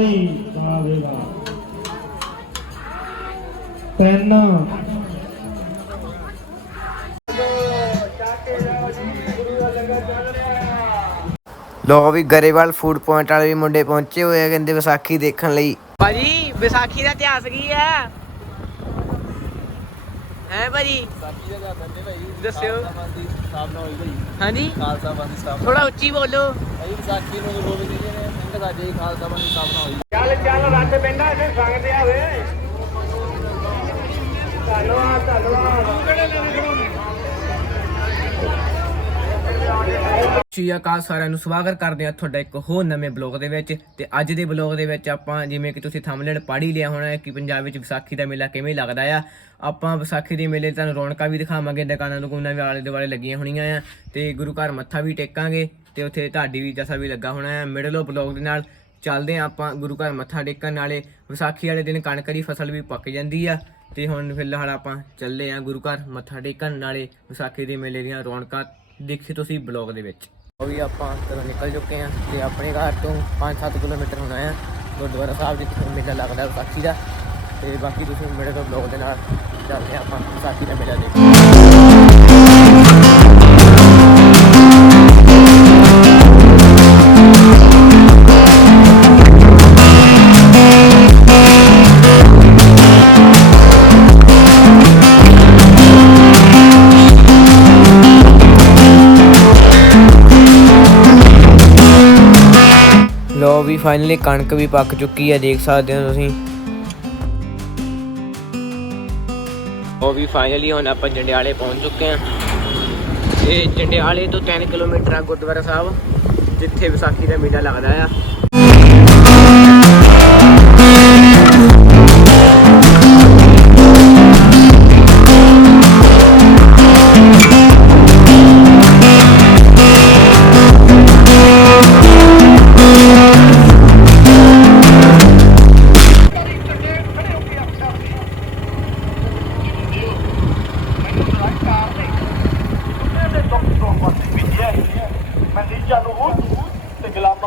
ਵੇ ਵਾਹ ਤਿੰਨ ਲੋ ਵੀ ਗਰੇਵਾਲ ਫੂਡ ਪੁਆਇੰਟ ਵਾਲੇ ਵੀ ਮੁੰਡੇ ਪਹੁੰਚੇ ਹੋਏ ਆ ਕਹਿੰਦੇ ਵਿਸਾਖੀ ਦੇਖਣ ਲਈ। ਭਾਜੀ ਵਿਸਾਖੀ ਦਾ ਇਤਿਹਾਸ ਕੀ ਹੈ? ਹੈ ਭਾਜੀ? ਦੱਸਿਓ। ਹਾਂਜੀ? ਖਾਲਸਾ ਬੰਦ ਸਟਾਫ ਥੋੜਾ ਉੱਚੀ ਬੋਲੋ। ਭਾਈ ਵਿਸਾਖੀ ਨੂੰ ਗੁਰੂ ਗੋਬਿੰਦ ਸਿੰਘ ਜੀ ਨੇ ਸਿੰਘ ਸਾਜੇ ਖਾਲਸਾ ਬੰਦ ਸਥਾਪਨਾ ਹੋਈ ਚੱਲ ਚੱਲ ਰੱਜ ਪੈਂਦਾ ਇਥੇ ਸੰਗ ਆਵੇ। ਧੰਨਵਾਦ ਧੰਨਵਾਦ। ਸ਼੍ਰੀ ਅਕਾਲ ਸਾਰਿਆਂ ਨੂੰ ਸਵਾਗਤ ਕਰਦੇ ਹਾਂ ਤੁਹਾਡਾ ਇੱਕ ਹੋਰ ਨਵੇਂ ਬਲੌਗ ਦੇ ਵਿੱਚ। ਤੇ ਅੱਜ ਦੇ ਬਲੌਗ ਦੇ ਵਿੱਚ ਆਪਾਂ ਜਿਵੇਂ ਕਿ ਤੁਸੀਂ ਥੰਬਨੇਲ ਪੜ੍ਹ ਹੀ ਲਿਆ ਹੋਣਾ ਹੈ ਕਿ ਪੰਜਾਬ ਵਿੱਚ ਵਿਸਾਖੀ ਦਾ ਮੇਲਾ ਕਿਵੇਂ ਲੱਗਦਾ ਆ। ਆਪਾਂ ਵਿਸਾਖੀ ਦੇ ਮੇਲੇ ਤੁਹਾਨੂੰ ਰੌਣਕਾਂ ਵੀ ਦਿਖਾਵਾਂਗੇ, ਦੁਕਾਨਾਂ ਦੁਕਾਨਾਂ ਵੀ ਆਲੇ ਦੁਆਲੇ ਲੱਗੀਆਂ ਹੋਣੀਆਂ ਆ। ਤੇ ਗੁਰੂ ਘਰ ਮੱਥਾ ਵੀ ਟੇਕਾਂਗੇ ਤੇ ਉੱਥੇ ਢਾਡੀ ਵੀ ਜਸਾ ਵੀ ਲੱਗਾ ਹੋਣਾ ਹੈ ਮਿਡਲ ਆਫ ਬਲੌਗ ਦੇ ਨਾਲ ਚੱਲਦੇ ਆ ਆਪਾਂ ਗੁਰੂ ਘਰ ਮੱਥਾ ਟੇਕਣ। ਨਾਲੇ ਵਿਸਾਖੀ ਵਾਲੇ ਦਿਨ ਕਣਕ ਦੀ ਫਸਲ ਵੀ ਪੱਕ ਜਾਂਦੀ ਆ। ਤੇ ਹੁਣ ਫਿਲਹਾਲ ਆਪਾਂ ਚੱਲੇ ਆ ਗੁਰੂ ਘਰ ਮੱਥਾ ਟੇਕਣ। ਨਾਲੇ ਵਿਸਾਖੀ ਦੇ ਮੇਲੇ ਦੀਆਂ ਰੌਣਕਾਂ ਦੇਖੀ ਤੁਸੀਂ ਬਲੌਗ ਦੇ ਵਿੱਚ। ਵੀ ਆਪਾਂ ਘਰੋਂ ਨਿਕਲ ਚੁੱਕੇ ਹਾਂ ਤੇ ਆਪਣੇ ਘਰ ਤੋਂ 5-7 ਕਿਲੋਮੀਟਰ ਹੋਣਾ ਆ ਗੁਰਦੁਆਰਾ ਸਾਹਿਬ ਜਿੱਥੇ ਮੇਲਾ ਲੱਗਦਾ ਵਿਸਾਖੀ ਦਾ। ਤੇ ਬਾਕੀ ਤੁਸੀਂ ਮੇਰੇ ਤੋਂ ਬਲੌਗ ਦੇ ਨਾਲ ਚੱਲਦੇ ਆ ਆਪਾਂ, ਵਿਸਾਖੀ ਦਾ ਮੇਲਾ ਦੇਖ ਲੋ ਵੀ ਫਾਈਨਲੀ ਕਣਕ ਵੀ ਪੱਕ ਚੁੱਕੀ ਹੈ ਦੇਖ ਸਕਦੇ ਹੋ ਤੁਸੀਂ। ਉਹ ਵੀ ਫਾਈਨਲੀ ਹੁਣ ਆਪਾਂ ਜੰਡਿਆਲੇ ਪਹੁੰਚ ਚੁੱਕੇ ਹਾਂ। ਇਹ ਜੰਡਿਆਲੇ ਤੋਂ 3 ਕਿਲੋਮੀਟਰ ਆ ਗੁਰਦੁਆਰਾ ਸਾਹਿਬ, ਜਿੱਥੇ ਵਿਸਾਖੀ ਦਾ ਮੇਲਾ ਲੱਗਦਾ ਆ।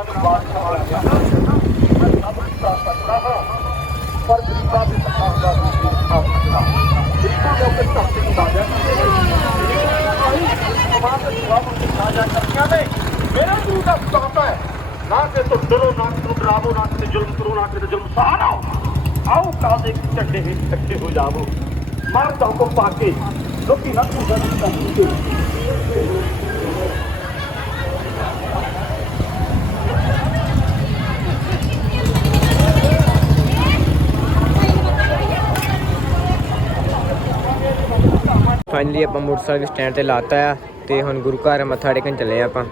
ਤੇ ਗੁਲਾਮਾਂ ਨੂੰ ਬਾਹਰ ਖਵਾ ਗਿਆ ਮੈਂ ਸਭ ਨੂੰ ਪ੍ਰਾਪਤ ਕਰਦਾ ਹਾਂ ਪਰ ਗਰੀਬਾਂ ਦੇ ਸਮਾਨ ਦਾ ਗਰੀਬਾਂ ਦੇ ਉੱਤੇ ਧਰਤੀ ਨੂੰ ਲਾਇਆ ਸਮਾਨ ਦੇ ਜਵਾਬ ਨੂੰ ਸਾਜਾ ਕਰਦੀਆਂ ਨੇ ਮੇਰਾ ਗੁਰੂ ਦਾ ਸਤਾਪ ਹੈ ਨਾ ਕਿ ਤੂੰ ਡਰੋ ਨਾ ਕਿ ਤੂੰ ਡਰਾਵੋ ਨਾ ਕਿ ਜ਼ੁਲਮ ਕਰੋ ਨਾ ਕਿ ਜ਼ੁਲਮ ਸਹਾਰੋ ਆਓ ਕਾਦੇ ਝੰਡੇ ਹੇਠ ਇਕੱਠੇ ਹੋ ਜਾਵੋ ਮਰ ਦਾ ਹੁਕਮ ਪਾ ਕੇ ਲੋਕੀ ਨਾ ਤੂੰ ਗੱਲ ਕਰਦੇ ਫਾਈਨਲੀ ਆਪਾਂ ਮੋਟਰਸਾਈਕਲ ਸਟੈਂਡ ਤੇ ਲਾਤਾ ਆ ਤੇ ਹੁਣ ਗੁਰੂ ਘਰ ਮੱਥਾ ਟੇਕਣ ਚੱਲੇ ਆਪਾਂ।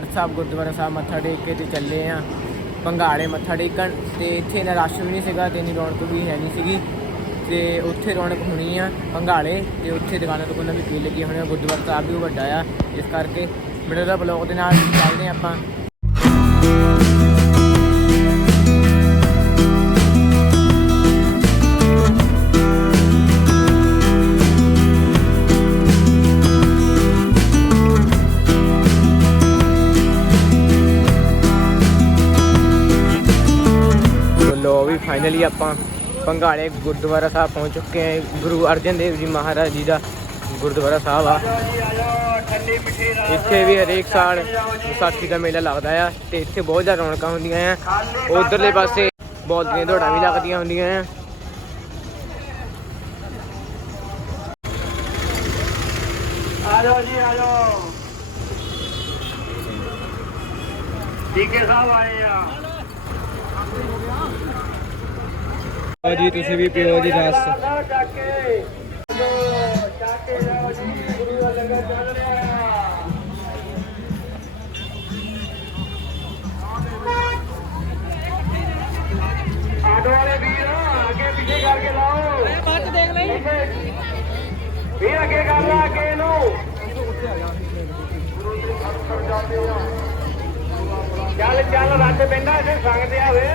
ਵੀ ਸਾਹਿਬ, ਗੁਰਦੁਆਰਾ ਸਾਹਿਬ ਮੱਥਾ ਟੇਕ ਕੇ ਤੇ ਚੱਲੇ ਆ। ਭੰਗਾਲੇ ਮੱਥਾ ਟੇਕਣ। ਤੇ ਇੱਥੇ ਨਾ ਰਸ਼ ਵੀ ਨਹੀਂ ਸੀਗਾ ਤੇ ਇੰਨੀ ਰੌਣਕ ਵੀ ਹੈ ਨਹੀਂ ਸੀਗੀ। ਤੇ ਉੱਥੇ ਰੌਣਕ ਹੋਣੀ ਆ ਭੰਗਾਲੇ ਤੇ ਉੱਥੇ ਦੁਕਾਨਾਂ ਦੁਕਾਨਾਂ ਵੀ ਕੀ ਲੱਗੀ ਹੋਣੀ ਗੁਰਦੁਆਰਾ ਸਾਹਿਬ ਵੀ ਵੱਡਾ ਆ। ਇਸ ਕਰਕੇ ਮਿਡਲ ਦਾ ਬਲੌਗ ਦੇ ਨਾਲ ਚੱਲਦੇ ਹਾਂ ਆਪਾਂ। ਫਾਈਨਲੀ ਆਪਾਂ ਭੰਗਾਲੇ ਗੁਰਦੁਆਰਾ ਸਾਹਿਬ ਪਹੁੰਚ ਚੁੱਕੇ ਹਾਂ। ਗੁਰੂ ਅਰਜਨ ਦੇਵ ਜੀ ਮਹਾਰਾਜ ਜੀ ਦਾ ਗੁਰਦੁਆਰਾ ਸਾਹਿਬ ਆ। ਇੱਥੇ ਵੀ ਹਰੇਕ ਸਾਲ ਵਿਸਾਖੀ ਦਾ ਮੇਲਾ ਲੱਗਦਾ ਆ ਤੇ ਇੱਥੇ ਬਹੁਤ ਜ਼ਿਆਦਾ ਰੌਣਕਾਂ ਹੁੰਦੀਆਂ ਆ। ਉਧਰਲੇ ਪਾਸੇ ਬਹੁਤ ਦੀਆਂ ਦੌੜਾਂ ਵੀ ਲੱਗਦੀਆਂ ਹੁੰਦੀਆਂ ਆ। ਆ ਜੀ ਆ ਟੀਕੇ ਸਾਹਿਬ ਆਏ ਆ। ਲਓ ਜੀ, ਤੁਸੀਂ ਵੀ ਪੀਓ ਜੀ ਰਸ ਆਟੋ ਵਾਲੇ ਵੀਰ, ਅੱਗੇ ਪਿੱਛੇ ਕਰਕੇ ਲਾਓ। ਬਾਅਦ ਦੇਖ ਲਈ ਵੀਰ, ਅੱਗੇ ਕਰ ਲਾ, ਅੱਗੇ ਨੂੰ। ਚੱਲ ਚੱਲ, ਰੱਦ ਪੈਂਦਾ ਇੱਥੇ ਸੰਗ ਆਵੇ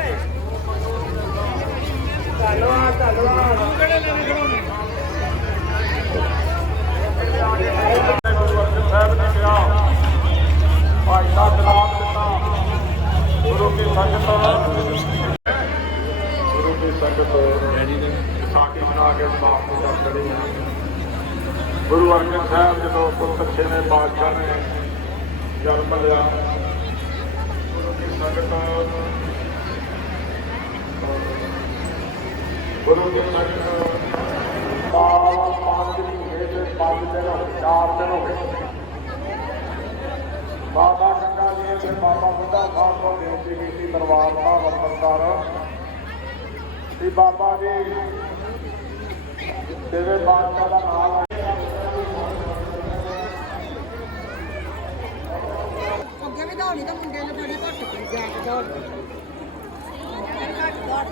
ਧੰਨਵਾਦ ਧੰਨਵਾਦ ਸਾਹਿਬ ਨੇ ਕਿਹਾ ਭਾਈ ਦਾ ਜਨਾਬ ਦਿੱਤਾ ਗੁਰੂ ਕੀ ਸੰਗਤ ਗੁਰੂ ਕੀ ਸੰਗਤ ਸਾਕੀ ਬਣਾ ਕੇ ਬਾਪ ਨੂੰ ਕਰ ਖੜੀ ਹੈ ਗੁਰੂ ਅਰਜਨ ਸਾਹਿਬ ਜਦੋਂ ਪੁੱਤਰ ਛੇਵੇਂ ਪਾਤਸ਼ਾਹ ਨੇ ਜਨਮ ਲਿਆ। ਗੁਰੂ ਕੀ ਸੰਗਤ ਗੁਰੂ ਕੀ ਸੰਗਤ ਪਾਲ ਪੰਜ ਦਿਨ ਚਾਰ ਦਿਨ ਹੋ ਗਏ। ਬਾਬਾ ਗੰਗਾ ਜੀ ਤੇ ਬਾਬਾ ਬੁੱਢਾ ਸਾਹਿਬ ਤੋਂ ਬੇਨਤੀ ਕੀਤੀ ਦਰਬਾਰ ਸਾਹਿਬ ਅੰਮ੍ਰਿਤਸਰ ਕਿ ਬਾਬਾ ਜੀ, ਤੇਰੇ ਬਾਦਸ਼ਾਹ ਦਾ ਨਾਮ ਹੈ ਅੱਗੇ ਵੀ ਦੌੜੀ ਤਾਂ ਮੁੰਡਿਆਂ ਨੇ ਬੜੀ ਘੱਟ ਜਾ ਕੇ ਦੌੜ ਘੱਟ ਦੌੜ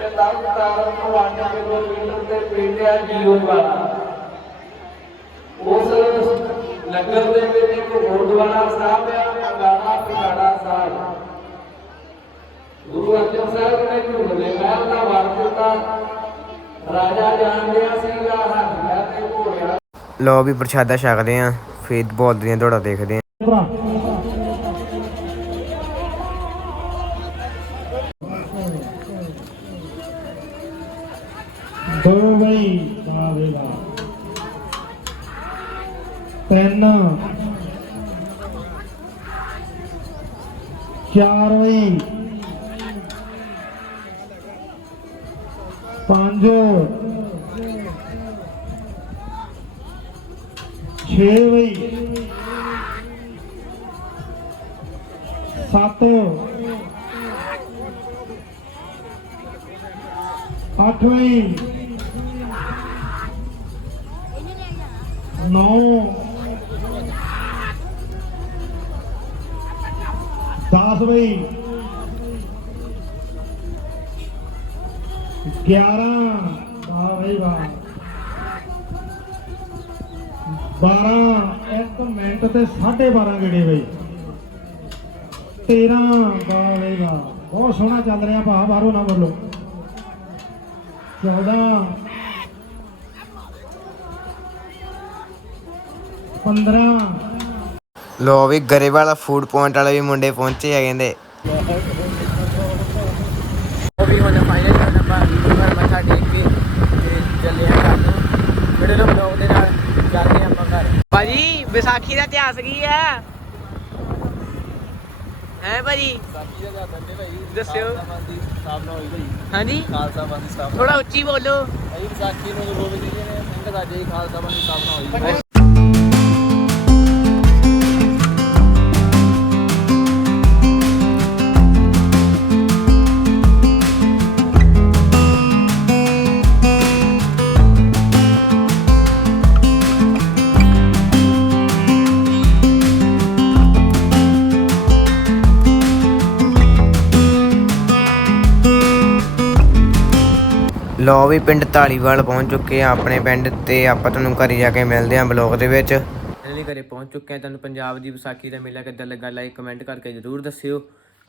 ਤੇ ਦਸ ਤਾਰਨ ਨੂੰ 8 ਕਿਲੋਮੀਟਰ ਤੇ ਪਿੰਡ ਹੈ ਜੀਵਨ ਵਾਲਾ ਉਸ ਨਗਰ ਦੇ ਵਿੱਚ ਇੱਕ ਗੁਰਦੁਆਰਾ ਸਾਹਿਬ ਹੈ ਅੰਗਾੜਾ ਪਿੰਗਾੜਾ ਸਾਹਿਬ। ਗੁਰੂ ਅਰਜਨ ਸਾਹਿਬ ਨੇ ਝੁੰਡੇ ਮਹਿਲ ਦਾ ਵਰ ਦਿੱਤਾ। ਰਾਜਾ ਜਾਣ ਲਿਆ ਸੀਗਾ ਹਾਥੀਆਂ ਤੇ ਘੋੜਿਆਂ। ਲੋ ਵੀ ਪ੍ਰਸ਼ਾਦਾ ਛਕਦੇ ਆ ਫਿਰ ਬੋਲ ਦੀਆਂ ਦੌੜਾਂ ਦੇਖਦੇ ਆ ਦੋਵੇਂ ਪਾਵੇਗਾ ਤਿੰਨ ਚਾਰਵੇਂ ਪੰਜ ਛੇਵੇਂ ਸੱਤ 9 10 ਬਈ 11 ਵਾਹ ਬਈ ਵਾਹ 12 1 ਮਿੰਟ ਤੇ 12:30 ਗੇੜੇ ਬਈ 13 ਵਾਹ ਬਈ ਵਾਹ ਬਹੁਤ ਸੋਹਣਾ ਚੱਲ ਰਿਹਾ ਭਾ ਬਾਹਰੋਂ ਨਾ ਬੋਲੋ 14 15 ਲੋ ਵੀ ਗਰੇਵਾਲ ਫੂਡ ਪੁਆਇੰਟ ਵਾਲੇ ਵੀ ਮੁੰਡੇ ਪਹੁੰਚੇ ਆ ਕਹਿੰਦੇ। ਉਹ ਵੀ ਹੁਣ ਫਾਈਨਲ ਹੁਣ ਆਪਾਂ ਘਰ ਮੱਥਾ ਟੇਕ ਕੇ ਤੇ ਚੱਲੇ ਆ ਘਰ ਨੂੰ। ਜਿਹੜੇ ਲੋਕ ਬਲੌਗ ਦੇ ਨਾਲ ਚੱਲਦੇ ਆ ਆਪਾਂ ਘਰ। ਭਾਜੀ ਵਿਸਾਖੀ ਦਾ ਇਤਿਹਾਸ ਕੀ ਹੈ? ਹੈ ਭਾਜੀ? ਸਾਕੀ ਦਾ ਬੰਦੇ ਭਾਈ। ਦੱਸਿਓ। ਖਾਲਸਾ ਸਥਾਪਨਾ ਹੋਈ ਭਾਈ। ਹਾਂਜੀ। ਖਾਲਸਾ ਪੰਥ ਦੀ ਸਥਾਪਨਾ। ਥੋੜਾ ਉੱਚੀ ਬੋਲੋ। ਭਾਈ ਵਿਸਾਖੀ ਨੂੰ ਗੁਰੂ ਗੋਬਿੰਦ ਜੀ ਨੇ ਸਿੰਘ ਦੀ ਖਾਲਸਾ ਸਥਾਪਨਾ ਹੋਈ। ਲੋ ਵੀ ਪਿੰਡ ਢਾਲੀਵਾਲ ਪਹੁੰਚ ਚੁੱਕੇ ਆ ਆਪਣੇ ਪਿੰਡ ਤੇ ਆਪਾਂ ਤੁਹਾਨੂੰ ਘਰੇ ਜਾ ਕੇ ਮਿਲਦੇ ਆ ਬਲੌਗ ਦੇ ਵਿੱਚ। ਫਾਈਨਲੀ ਘਰੇ ਪਹੁੰਚ ਚੁੱਕੇ ਆ, ਤੁਹਾਨੂੰ ਪੰਜਾਬ ਦੀ ਵਿਸਾਖੀ ਦਾ ਮੇਲਾ ਕਿੱਦਾਂ ਲੱਗਾ ਲਾਈਕ ਕਮੈਂਟ ਕਰਕੇ ਜਰੂਰ ਦੱਸਿਓ।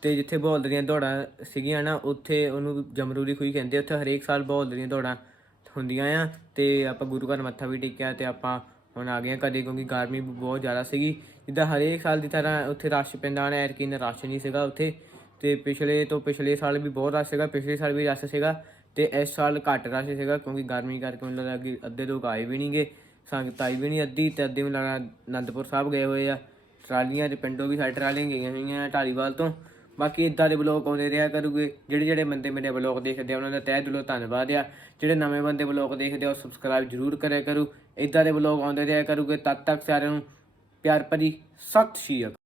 ਤੇ ਜਿੱਥੇ ਬਹਾਦਰ ਦੀਆਂ ਦੌੜਾਂ ਸੀਗੀਆਂ ਨਾ, ਉੱਥੇ ਉਹਨੂੰ ਜਮਰੂਰੀ ਖੂਹੀ ਕਹਿੰਦੇ ਉੱਥੇ ਹਰੇਕ ਸਾਲ ਬਹਾਦਰ ਦੀਆਂ ਦੌੜਾਂ ਹੁੰਦੀਆਂ ਆ। ਤੇ ਆਪਾਂ ਗੁਰੂ ਘਰ ਮੱਥਾ ਵੀ ਟੇਕਿਆ ਤੇ ਆਪਾਂ ਹੁਣ ਆ ਗਏ ਆ ਕਦੇ ਕਿਉਂਕਿ ਗਰਮੀ ਬਹੁਤ ਜ਼ਿਆਦਾ ਸੀਗੀ। ਜਿੱਦਾਂ ਹਰੇਕ ਸਾਲ ਦੀ ਤਰ੍ਹਾਂ ਉੱਥੇ ਰਸ਼ ਪੈਂਦਾ ਨਾ ਐਰਕੀ ਨਾ ਰਸ਼ ਨਹੀਂ ਸੀਗਾ ਉੱਥੇ। ਤੇ ਪਿਛਲੇ ਤੋਂ ਪਿਛਲੇ ਸਾਲ ਵੀ ਬਹੁਤ ਰਸ਼ ਸੀਗਾ, ਪਿਛਲੇ ਸਾਲ ਵੀ ਰਸ਼ ਸੀਗਾ। ਤੇ ਇਸ ਸਾਲ ਘੱਟ ਰਸ਼ ਸੀਗਾ ਕਿਉਂਕਿ ਗਰਮੀ ਕਰਕੇ ਮੈਨੂੰ ਲੱਗਦਾ ਕਿ ਅੱਧੇ ਲੋਕ ਆਏ ਵੀ ਨਹੀਂਗੇ ਸੰਗਤ ਆਈ ਵੀ ਨਹੀਂ ਅੱਧੀ ਤੇ ਅੱਧੇ ਮੈਨੂੰ ਲੱਗਦਾ ਅਨੰਦਪੁਰ ਸਾਹਿਬ ਗਏ ਹੋਏ ਆ। ਟਰਾਲੀਆਂ ਤੇ ਪਿੰਡੋਂ ਵੀ ਸਾਡੇ ਟਰਾਲੀਆਂ ਗਈਆਂ ਹੋਈਆਂ ਢਾਲੀਵਾਲ ਤੋਂ। ਬਾਕੀ ਇਦਾਂ ਦੇ ਬਲੌਗ ਆਉਂਦੇ ਰਿਹਾ ਕਰੂਗੇ। ਜਿਹੜੇ ਜਿਹੜੇ ਬੰਦੇ ਮੇਰੇ ਬਲੌਗ ਦੇਖਦੇ ਆ, ਉਹਨਾਂ ਦਾ ਤਹਿ ਦਿਲੋਂ ਧੰਨਵਾਦ ਆ। ਜਿਹੜੇ ਨਵੇਂ ਬੰਦੇ ਬਲੌਗ ਦੇਖਦੇ ਆ, ਉਹ ਸਬਸਕ੍ਰਾਈਬ ਜਰੂਰ ਕਰਿਆ ਕਰੂ। ਇਦਾਂ ਦੇ ਬਲੌਗ ਆਉਂਦੇ ਰਿਹਾ ਕਰੂਗੇ। ਤਦ ਤੱਕ ਸਾਰਿਆਂ ਨੂੰ ਪਿਆਰ ਭਰੀ ਸਤਿ ਸ਼੍ਰੀ ਅਕਾਲ।